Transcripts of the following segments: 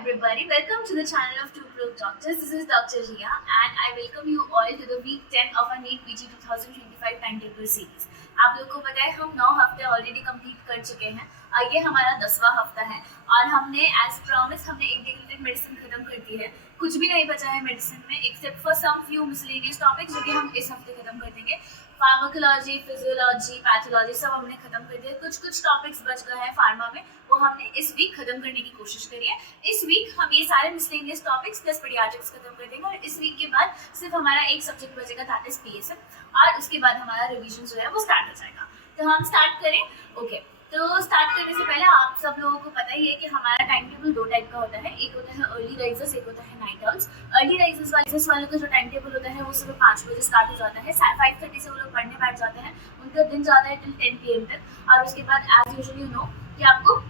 everybody, welcome to the channel of Two Pro Doctors. This is Dr. Ria and I welcome you all to the week 10 of our NEET PG 2025 timetable series. आप लोगों को पता है हम 9 हफ्ते already complete कर चुके हैं और ये हमारा 10वां हफ्ता है और हमने एज प्रॉमिस हमने इंटीग्रेटेड मेडिसिन खत्म कर दी है। कुछ भी नहीं बचा है मेडिसिन में except for some few miscellaneous topics जो कि हम इस हफ्ते खत्म कर देंगे। फार्माकोलॉजी, फिजियोलॉजी, पैथोलॉजी सब हमने खत्म कर दिया। कुछ टॉपिक्स बच गए हैं फार्मा में, वो हमने इस वीक खत्म करने की कोशिश करी है। इस वीक हम ये सारे मिसलेनियस टॉपिक्स प्लस पीडियाट्रिक्स खत्म कर देंगे और इस वीक के बाद सिर्फ हमारा एक सब्जेक्ट बचेगा दैट इज पीएसएम और उसके बाद हमारा रिवीजन जो है वो स्टार्ट हो जाएगा। तो हम स्टार्ट करें। ओके, तो स्टार्ट करने से पहले आप सब लोगों को पता ही है कि हमारा टाइम टेबल 2 टाइप का होता है। एक होता है अर्ली राइजर्स, एक होता है नाइट आउल्स। अर्ली राइजर्स वालों का जो टाइम टेबल होता है वो सुबह 5 बजे स्टार्ट हो जाता है। 5:30 से वो लोग पढ़ने बैठ जाते हैं। उनका दिन जाता है टिल 10 PM तक और उसके बाद एज यूजुअली यू नो कि आपको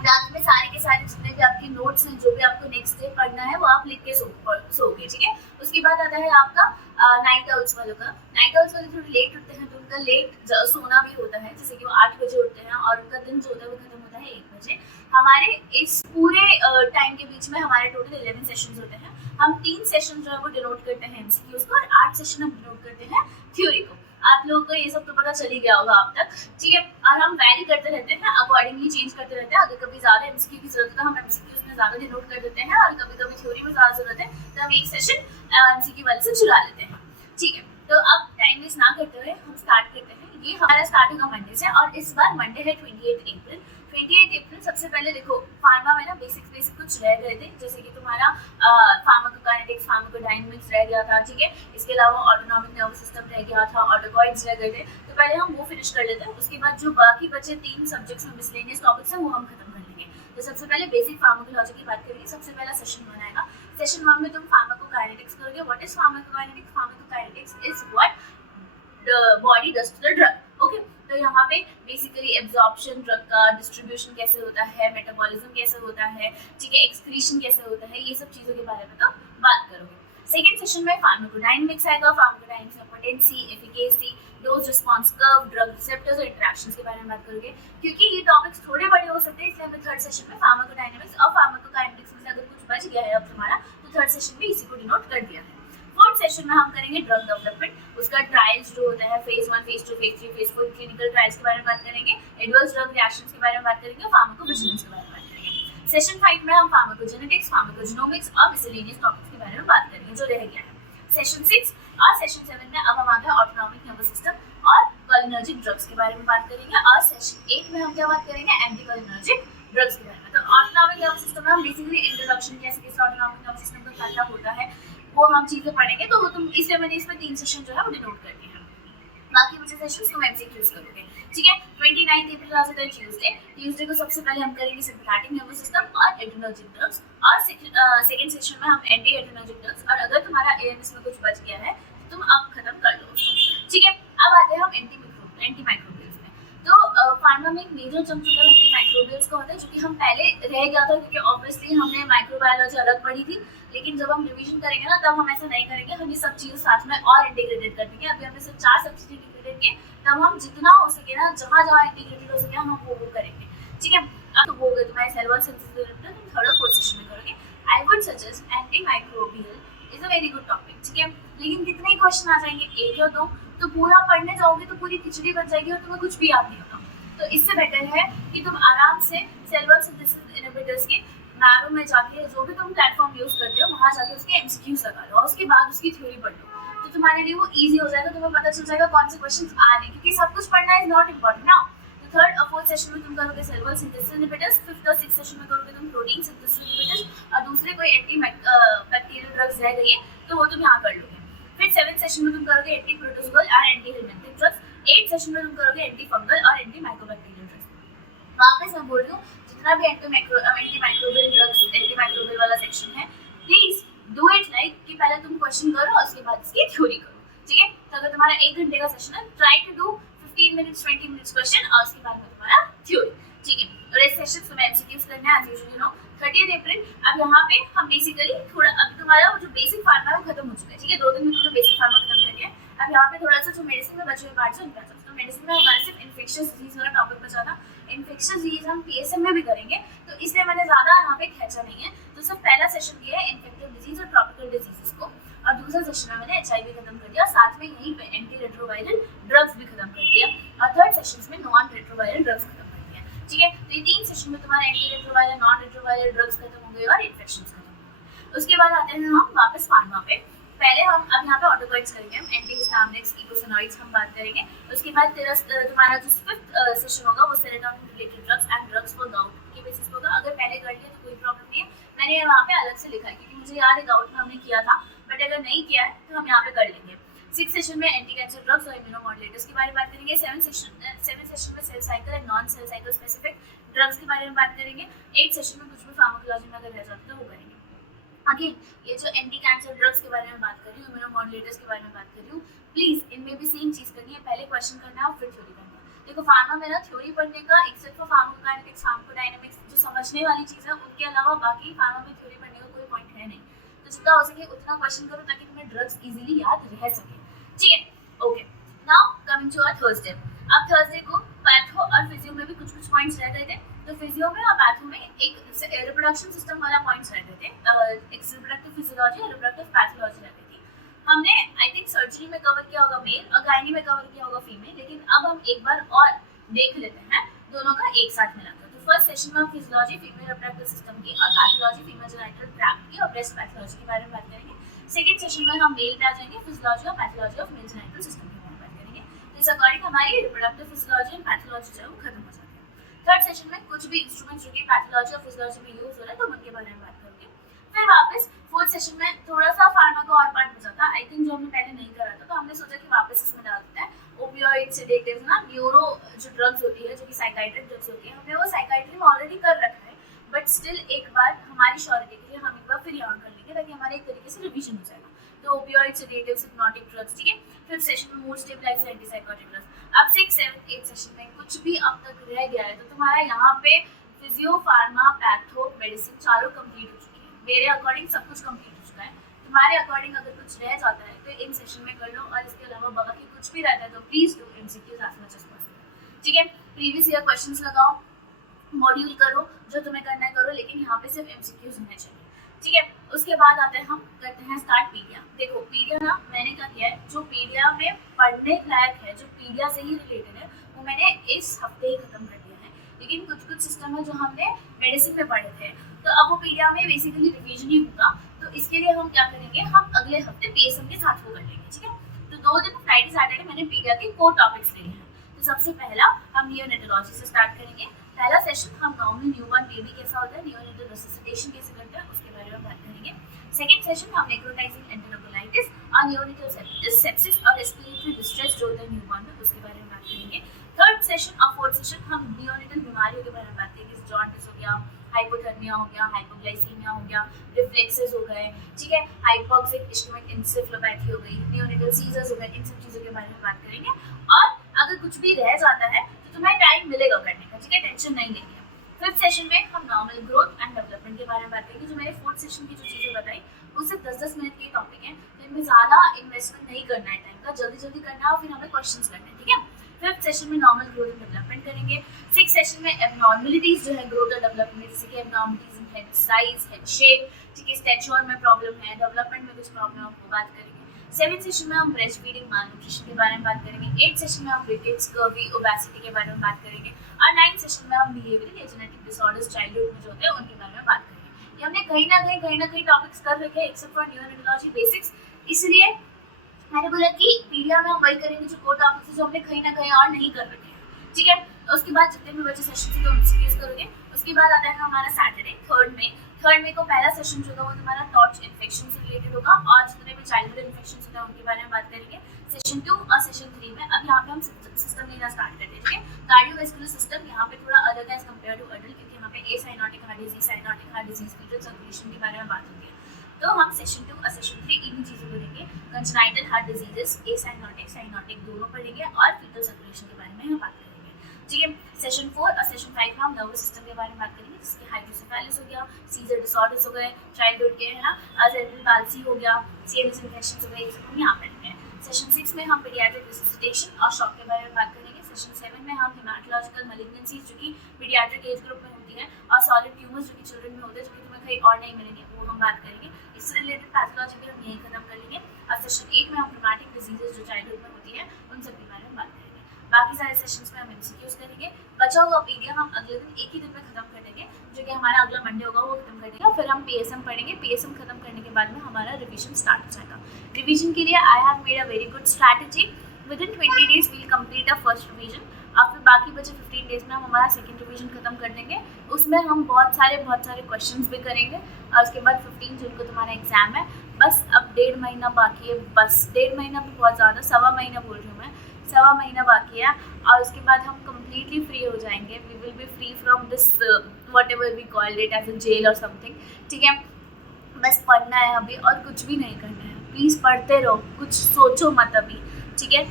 रात में सारे के सारे जितने भी आपके नोट्स हैं, जो भी आपको नेक्स्ट डे पढ़ना है वो आप लिख के सोओगे, ठीक है। उसके बाद आता है आपका नाइट आउल्स वालों का। नाइट आउल्स वाले थोड़े लेट उठते हैं तो उनका लेट सोना भी होता है, जैसे कि वो 8 बजे उठते हैं और उनका दिन जो होता है वो खत्म होता है 1 बजे। हमारे इस पूरे टाइम के बीच में हमारे टोटल 11 सेशंस होते हैं। हम 3 सेशन जो है वो डिनोट करते हैं एमसीक्यूज को और 8 सेशन हम डिनोट करते हैं थ्योरी को। आप लोगों को ये सब तो पता चल ही गया होगा अब तक, ठीक है। और हम वैरी करते रहते हैं, अकॉर्डिंगली चेंज करते रहते हैं। अगर कभी ज़्यादा एमसीक्यू की जरूरत है तो हम एमसीक्यूज में ज़्यादा डिनोट कर देते हैं और कभी कभी थ्योरी में ज़्यादा जरूरत है तो हम एक सेशन एमसीक्यू वाले से चुरा लेते हैं, ठीक है। तो अब टाइम वेस्ट ना करते हुए हम स्टार्ट करते हैं। ये हमारा स्टार्ट होगा मंडे से और इस बार मंडे है 28 अप्रैल। 28 अप्रैल सबसे पहले देखो फार्मा में ना बेसिक कुछ रह गए थे, जैसे कि तुम्हारा फार्माकोकाइनेटिक्स, फार्माकोडायनामिक्स रह गया था, ठीक है। इसके अलावा ऑटोनॉमिक नर्वस सिस्टम रह गया था, ऑटोकॉइड्स रह गए थे। तो पहले हम वो फिनिश कर लेते हैं। उसके बाद जो बाकी बचे 3 सब्जेक्ट्स में मिसलेनियस टॉपिक्स हैं वो हम खत्म कर लेंगे। तो सबसे पहले बेसिक फार्माकोलॉजी की बात करेंगे। सबसे पहला सेशन 1 आएगा। सेशन 1 में तुम फार्माकोकाइनेटिक्स करोगे। What is pharmacokinetics? Pharmacokinetics is what the body does to the drug. Okay, तो यहाँ पे बेसिकली एब्जॉर्प्शन ड्रग का, डिस्ट्रीब्यूशन कैसे होता है, मेटाबॉलिज्म कैसे होता है, ठीक है, एक्सक्रीशन कैसे होता है, ये सब चीज़ों के बारे में तो बात करोगे। सेकेंड सेशन में फार्माकोडायनामिक्स आएगा। फार्माकोडायनामिक्स में potency, efficacy, dose response curve, drug receptors और इंटरेक्शंस के बारे में बात करोगे। क्योंकि ये टॉपिक्स थोड़े बड़े हो सकते हैं इसलिए हमें थर्ड सेशन में फार्माकोडायनामिक्स और फार्माकोकाइनेटिक्स में से अगर कुछ बच गया है अब तुम्हारा तो थर्ड सेशन में इसी को डिनोट कर दिया है। फोर्थ सेशन में हम करेंगे ड्रग डेवलपमेंट। उसका ट्रायल्स जो होता है phase 1, phase 2, phase 3, phase 4 clinical trials के बारे में बात करेंगे। एडवर्स ड्रग रिएक्शंस के बारे में बात करेंगे। फार्माकोविजिलेंस के बारे में बात करेंगे। सेशन 5 में हम फार्माकोजेनेटिक्स, फार्माकोजेनोमिक्स और मिसलेनियस टॉपिक्स के बारे में बात करेंगे जो रह गया है। सेशन 6 और सेशन 7 में अब हम आते हैं ऑटोनॉमिक नर्वस सिस्टम और कोलिनर्जिक ड्रग्स के बारे में बात करेंगे और सेशन 8 में हम क्या बात करेंगे? एंटी कोलिनर्जिक ड्रग्स के बारे में। तो ऑटोनॉमिक नर्वस सिस्टम में हम बेसिकली इंट्रोडक्शन कैसे ऑटोनॉमिक नर्वस सिस्टम का क्या होता है वो हम चीजें पढ़ेंगे। तो वो तुम इसलिए मैंने इसमें 3 सेशन जो है वो डिनोट कर दिए हैं। बाकी बचे सेशंस तुम एमसीक्यूज करोगे, ठीक है। 29 अप्रैल आ जाता है ट्यूसडे को सबसे पहले हम करेंगे सिम्पैथेटिक नर्वस सिस्टम और एड्रेनर्जिक ड्रग्स और सेकंड सेशन में हम एंटी एड्रेनर्जिक ड्रग्स और अगर तुम्हारा एएनएस में कुछ बच गया है तो तुम अब खत्म कर लो उसको, ठीक है। अब आते हैं हम एंटी माइक्रोबियल्स में। तो फार्मा में एक मेजर चंक होता है एंटी माइक्रोबियल्स का होता है जो कि हम पहले रह गया था क्योंकि ऑब्वियसली हमने माइक्रोबायोलॉजी अलग पढ़ी थी, लेकिन जब हम रिवीजन करेंगे ना तब हम ऐसा नहीं करेंगे, हम ये सब चीज़ें साथ में और इंटीग्रेटेड कर देंगे। अभी हमने सिर्फ 4 सब्जेक्ट इंटीग्रेटेड किए, तब हम जितना हो सके ना जहाँ इंटीग्रेटेड हो सके हम वो करेंगे, ठीक है। अब तो वो गए तुम्हारे सेल वॉल सिंथेसिस तुम थर्ड और फोर्थ सेशन में करोगे। I would suggest anti microbial is a very good topic, ठीक है। लेकिन कितने क्वेश्चन आ जाएंगे? 1 या 2, तो पूरा पढ़ने जाओगे तो पूरी खिचड़ी बन जाएगी और तुम्हें कुछ भी याद नहीं होगा। तो इससे बेटर है कि तुम आराम से सेल वॉल सिंथेसिस इनहिबिटर्स के नारों में जाके जो भी तुम प्लेटफॉर्म यूज करते हो वहाँ जाके उसके एमसीक्यूज लगा लो और उसके बाद उसकी थ्योरी पढ़ लो। तो तुम्हारे लिए वो इजी हो जाएगा, तुम्हें पता चल जाएगा कौन से क्वेश्चंस आ रहे हैं, क्योंकि सब कुछ पढ़ना इज नॉट इम्पोर्टेंट ना। तो थर्ड और फोर्थ सेशन में तुम करोगे cell wall synthesis inhibitors, fifth और सिक्स्थ सेशन में करोगे तुम प्रोटीन सिंथेसिस इनहिबिटर्स और दूसरे कोई एंटी बैक्टीरियल ड्रग्स रह गई है तो वो तुम यहाँ कर लोगे। फिर 7th सेशन में तुम करोगे एंटी प्रोटोजोअल और anti helminthic drugs. 8th session में तुम करोगे एंटी फंगल और एंटी माइक्रोबैक्टीरियल ड्रग्स। वापस मैं बोल रही हूँ जितना भी anti microbial drugs, anti microbial वाला सेक्शन है, प्लीज डू इट लाइक कि पहले तुम क्वेश्चन करो और उसके बाद इसकी थ्योरी करो, ठीक है। तो अगर तुम्हारा 1 घंटे का सेशन है, try to do 15 minutes 20 minutes question और उसके बाद में तुम्हारा थ्योरी, ठीक है। और इस सेशन में एमसीक्यूज करना है एज यूजुअल, यू नो। 30 अप्रैल अब यहाँ पे हम बेसिकली थोड़ा अब तुम्हारा जो बेसिक फार्मा है वो खत्म हो चुका है, ठीक है। 2 दिन में तुमने बेसिक फार्मा खत्म कर दिया। अब यहाँ पे थोड़ा सा जो मेडिसिन में बचे हुए पार्ट्स हैं तो मेडिसिन में हमारे सिर्फ इन्फेक्शियस डिजीज वाला टॉपिक बचा था। इन्फेक्शियस डिजीज हम पीएसएम में भी करेंगे तो इसलिए मैंने ज़्यादा यहाँ पे खींचा नहीं है। तो सब सेशन दिया है इन्फेक्टिव डिजीज और ट्रॉपिकल डिजीजेस को, और दूसरा सेशन में मैंने HIV खत्म कर दिया, साथ में यहीं पे एंटी रेट्रोवायरल ड्रग्स भी खत्म कर दिया, और थर्ड सेशन में नॉन रेट्रोवायरल ड्रग्स खत्म कर दिया। ठीक है, तो ये 3 सेशन में तुम्हारा anti retroviral, non retroviral drugs खत्म हो गए और इन्फेक्शंस खत्म हो गए। उसके बाद आते हैं हम वापस फार्मा पे। पहले हम अब यहाँ पे ऑटोकॉइड्स करेंगे, हम एंटीहिस्टामिनिक्स, इकोसिनॉइड्स हम बात करेंगे। उसके बाद तुम्हारा जो 5th सेशन होगा वो serotonin related drugs and drugs for gout के बेसिस पे होगा। अगर पहले कर लिया तो कोई प्रॉब्लम नहीं है, मैंने वहाँ पे अलग से लिखा है क्योंकि मुझे याद है गाउट में हमने किया था, बट अगर नहीं किया है तो हम यहाँ पे कर लेंगे। 6th सेशन में एंटी कैंसर ड्रग्स और इम्यूनोमॉड्यूलेटर्स के बारे में बात करेंगे। 7th सेशन में cell cycle and non cell cycle specific drugs के बारे में बात करेंगे। 8th सेशन में कुछ भी फार्माकोलॉजी में अगर रह जाता है तो वो करेंगे। अगेन ये जो एंटी कैंसर ड्रग्स के बारे में बात कर रही हूँ, इम्यूनोमॉड्यूलेटर्स के बारे में बात कर रही हूँ, प्लीज इनमें भी सेम चीज करनी है, पहले क्वेश्चन करना है और फिर थ्योरी करना है। देखो फार्मा में ना थ्योरी पढ़ने का एक्सेप्ट फॉर फार्माकोकाइनेटिक्स, फार्माकोडायनामिक्स जो समझने वाली चीज है, उनके अलावा बाकी फार्मा में थ्योरी पढ़ने का कोई पॉइंट है नहीं। तो जितना हो सके उतना क्वेश्चन करो ताकि तुम्हें ड्रग्स इजीली याद रह सके। ठीक है, okay. Now coming to our Thursday. अब थर्सडे को पैथो और फिजियो में भी कुछ पॉइंट्स रह गए थे। तो फिजियो में और पैथो में एक रिप्रोडक्शन सिस्टम वाला पॉइंट्स रह गए थे, एक रिप्रोडक्टिव फिजियोलॉजी और रिप्रोडक्टिव पैथोलॉजी रह गई थी। हमने आई थिंक सर्जरी में कवर किया होगा मेल और गायनी में कवर किया होगा फीमेल, लेकिन अब हम एक बार और देख लेते हैं दोनों का एक साथ मिलाकर। तो फर्स्ट सेशन में हम फिजियोलॉजी फीमेल रिप्रोडक्टिव सिस्टम की और पैथोलॉजी फीमेल जेनिटल ट्रैक्ट की और ब्रेस्ट पैथोलॉजी के बारे में बात करेंगे। सेकंड सेशन में हम मेल पे आ जाएंगे, फिजियोलॉजी और pathology of male genital system के बारे में बात करेंगे। तो इस अकॉर्डिंग हमारी रिप्रोडक्टिव फिजियोलॉजी एंड पैथोलॉजी जो है वो खत्म हो जाती है। थर्ड सेशन में कुछ भी इंस्ट्रूमेंट्स जो कि पैथोलॉजी और फिजियोलॉजी में यूज हो रहा है तो उनके बारे में बात करेंगे। फिर वापस फोर्थ सेशन में थोड़ा सा फार्मा का और पार्ट बचा था, आई थिंक जो हमने पहले नहीं करा था, तो हमने सोचा कि वापस इसमें डाल देते हैं ओपियोइड सेडेटिव्स ना, न्यूरो जो ड्रग्स होती है, जो कि साइकाइट्रिक ड्रग्स होती है, हमने वो साइकाइट्री में ऑलरेडी कर रखा है, बट स्टिल एक बार हमारी श्योरिटी के लिए हम एक बार फिर यहाँ कर लेंगे ताकि हमारे एक तरीके से रिवीजन हो जाएगा। तो ओपियोइड सेडेटिव्स, हिप्नोटिक ड्रग्स। ठीक है, फिफ्थ सेशन में मूड स्टेबलाइजर, एंटीसाइकोटिक ड्रग्स। अब 6th 7th 8th सेशन में कुछ भी अब तक रह गया है तो तुम्हारा यहाँ पे फिजियो, फार्मा, पैथो, मेडिसिन चारों कंप्लीट हो चुकी है। मेरे अकॉर्डिंग सब कुछ कंप्लीट हो चुका है। तुम्हारे अकॉर्डिंग अगर कुछ रह जाता है तो इन सेशन में कर लो, और इसके अलावा बाकी कुछ भी रहता है तो please do MCQs as much as possible. ठीक है, प्रीवियस ईयर क्वेश्चंस लगाओ, मॉड्यूल करो, जो तुम्हें करना है करो, लेकिन यहाँ पे सिर्फ एमसीक्यूज होने चाहिए। ठीक है, उसके बाद आते हैं हम करते हैं स्टार्ट पीडिया। देखो पीडिया ना मैंने क्या किया है, जो पीडिया में पढ़ने लायक है, जो पीडिया से ही रिलेटेड है, वो मैंने इस हफ्ते ही खत्म कर दिया है। लेकिन कुछ सिस्टम है जो हमने मेडिसिन में पढ़े थे, तो अब वो पीडिया में बेसिकली रिवीजन ही होगा। तो इसके लिए हम क्या करेंगे, हम अगले हफ्ते पीएसएम के साथ वो कर लेंगे। ठीक है, तो 2 दिन फ्राइडे सैटरडे मैंने पीडिया के कोर टॉपिक्स लिए हैं। तो सबसे पहला हम नियोनेटोलॉजी से स्टार्ट करेंगे। पहला सेशन हम नॉर्मल न्यूबॉर्न बेबी कैसा होता है, नियोनेटल रेससिटेशन कैसे करते हैं, उसके बारे में बात करेंगे। सेकंड सेशन हम नेक्रोटाइजिंग एंटेरोकोलाइटिस और नियोनेटल सेप्सिस और रेस्पिरेटरी डिस्ट्रेस जो होता है न्यूबॉर्न में, उसके बारे में बात करेंगे। थर्ड सेशन और फोर्थ सेशन हम नियोनेटल बीमारियों के बारे में बात करेंगे, जॉन्डिस हो गया, हाइपोथर्मिया हो गया, हाइपोग्लाइसीमिया हो गया, रिफ्लेक्सेस हो गए। ठीक है, हाइपोक्सिक इस्केमिक एन्सेफेलोपैथी हो गई, नियोनेटल सीजर्स हो गए, इन सब चीज़ों के बारे में बात करेंगे। और अगर कुछ भी रह जाता है तो तुम्हें टाइम मिलेगा करने का। ठीक है, टेंशन नहीं लेनी है। फिफ्थ सेशन में हम नॉर्मल ग्रोथ एंड डेवलपमेंट के बारे में बात करेंगे। जो मैंने फोर्थ सेशन की जो चीज़ें बताई वो सिर्फ 10-10 मिनट के टॉपिक हैं, तो इनमें ज़्यादा इन्वेस्टमेंट नहीं करना है टाइम का, जल्दी करना है और फिर हमें क्वेश्चंस करने हैं। ठीक है, फिफ्थ सेशन में नॉर्मल ग्रोथ एंड डेवलपमेंट करेंगे। 6th सेशन में एबनॉर्मलिटीज जो है ग्रोथ और डेवलपमेंट, जैसे कि abnormalities in head size, head shape, ठीक है, स्टैचर में प्रॉब्लम है, डेवलपमेंट में कुछ प्रॉब्लम है, वो बात करेंगे। 7th सेशन में हम ब्रेस्ट फीडिंग, मालन्यूट्रिशन के बारे में बात करेंगे। 8th सेशन में हम रिकेट्स, कर्वी, ओबेसिटी के बारे में बात करेंगे। और 9th सेशन में हम बिहेवियरल या जेनेटिक डिसऑर्डर्स चाइल्डहुड में जो होते हैं उनके बारे में बात करेंगे। ये हमने कहीं ना कहीं टॉपिक्स कर रखे हैं एक्सेप्ट फॉर न्यूरोलॉजी बेसिक्स, इसलिए मैंने बोला कि पीडिया में हम वही करेंगे जो कोर टॉपिक्स जो हमने कहीं ना कहीं और नहीं कर रखे हैं। ठीक है, उसके बाद जितने भी बचे सेशन थे तो उनसे केस करोगे। उसके बाद आता है हमारा सैटरडे थर्ड में को पहला सेशन जो होगा वो तुम्हारा टॉर्च इन्फेक्शन से रिलेटेड होगा, और जितने भी चाइल्डहुड इन्फेक्शन होते हैं उनके बारे में बात करेंगे। सेशन 2 और सेशन 3 में अब यहाँ पे हम सिस्टम लेना स्टार्ट करते हैं। ठीक है, कार्डियोवैस्कुलर सिस्टम यहाँ पे थोड़ा अलग है एज कम्पेयर टू अडल्ट, क्योंकि यहाँ पे acyanotic heart disease, cyanotic heart disease, fetal circulation के बारे में बात होती है। तो हम सेशन 2 और सेशन 3 इन्हीं चीज़ों को देंगे। Congenital heart diseases, acyanotic, cyanotic दोनों पढ़ेंगे और फीटल सर्कुलेशन के बारे में हम बात करेंगे। ठीक है, सेशन 4 और सेशन 5 में हम नर्वस सिस्टम के बारे में बात करेंगे, जिसके हाइड्रोसेफेलस हो गया, सीजर डिसऑर्डर्स हो गए, चाइल्डहुड के है ना, सेरेब्रल पाल्सी हो गया, सीएनएस इन्फेक्शंस हो गए, ये सब हम यहाँ पढ़ेंगे। सेशन 6 में हम पीडियाट्रिक रेससिटेशन और शॉक के बारे में बात करेंगे। सेशन 7 में हम हेमाटोलॉजिकल मैलिग्नेंसीज जो कि पीडियाट्रिक एज ग्रुप में होती है, और सॉलिड ट्यूमर्स जो कि चिल्ड्रन में होते हैं, जो कि तुम्हें कहीं और नहीं मिलेंगे, वो हम हम बात करेंगे। इससे रिलेटेड पैथोलॉजी भी हम यहीं खत्म कर लेंगे। और सेशन 8 में हम रोमैटिक डिजीजेज जो चाइल्डहुड में होती है उन सब के बारे में बात करेंगे। बाकी सारे सेशंस में हम एमसीक्यूज करेंगे। बचा हुआ पीडीएफ हम अगले दिन एक ही दिन में खत्म कर देंगे, जो कि हमारा अगला मंडे होगा वो खत्म कर देंगे। और फिर हम पीएसएम पढ़ेंगे। पीएसएम खत्म करने के बाद में हमारा रिवीजन स्टार्ट हो जाएगा। रिवीजन के लिए I have made a very good strategy. Within 20 days we'll complete a first revision. और फिर बाकी बचे 15 डेज में हम हमारा सेकंड रिवीजन खत्म कर देंगे। उसमें हम बहुत सारे क्वेश्चंस भी करेंगे। और उसके बाद 15 जून को तुम्हारा एग्जाम है। बस अब 1.5 महीना बाकी है। बस 1.5 महीना भी बहुत ज़्यादा, 1.25 महीना बोल रही हूँ मैं, 1.25 महीना बाकी है। और उसके बाद हम कम्प्लीटली फ्री हो जाएंगे। We will be free from this whatever we called it as a jail और समथिंग। ठीक है, बस पढ़ना है अभी और कुछ भी नहीं करना है। प्लीज़ पढ़ते रहो, कुछ सोचो मत अभी। ठीक है,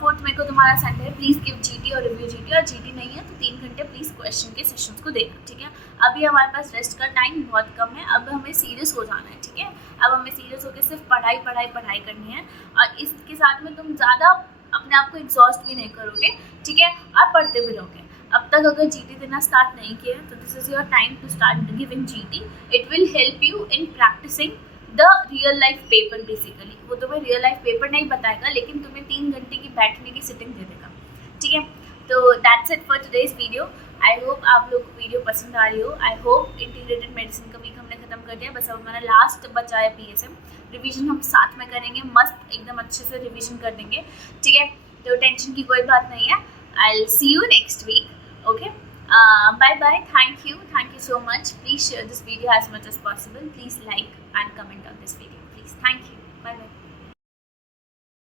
4 मई को तुम्हारा संडे है। प्लीज़ गिव जीटी और रिव्यू जीटी। और जीटी नहीं है तो 3 घंटे प्लीज़ क्वेश्चन के सेशंस को देना। ठीक है, अभी हमारे पास रेस्ट का टाइम बहुत कम है। अब हमें सीरियस हो जाना है। ठीक है, अब हमें सीरियस होकर सिर्फ पढ़ाई करनी है। और इसके साथ में तुम ज़्यादा अपने आप को एग्जॉस्ट भी नहीं करोगे। ठीक है, आप पढ़ते भी रहोगे। अब तक अगर जीटी देना स्टार्ट नहीं किया तो this is your time to start giving GT. It will help you in practising the real life paper. Basically वो तुम्हें रियल लाइफ पेपर नहीं बताएगा, लेकिन तुम्हें 3 घंटे की बैठने की सिटिंग दे देगा। ठीक है, तो that's it for today's video. I hope आप लोग को वीडियो पसंद आ रही हो। आई होप इंटीग्रेटेड मेडिसिन का वीक हमने खत्म कर दिया। बस अब हमारा लास्ट बचा है पीएसएम। रिवीजन हम साथ में करेंगे, मस्त एकदम अच्छे से रिवीजन कर देंगे। ठीक है, तो टेंशन की कोई बात नहीं है। I will see you next week. Okay, bye bye. Thank you so much. Please share this video as much as possible. Please like and comment on this video, please. Thank you. Bye bye.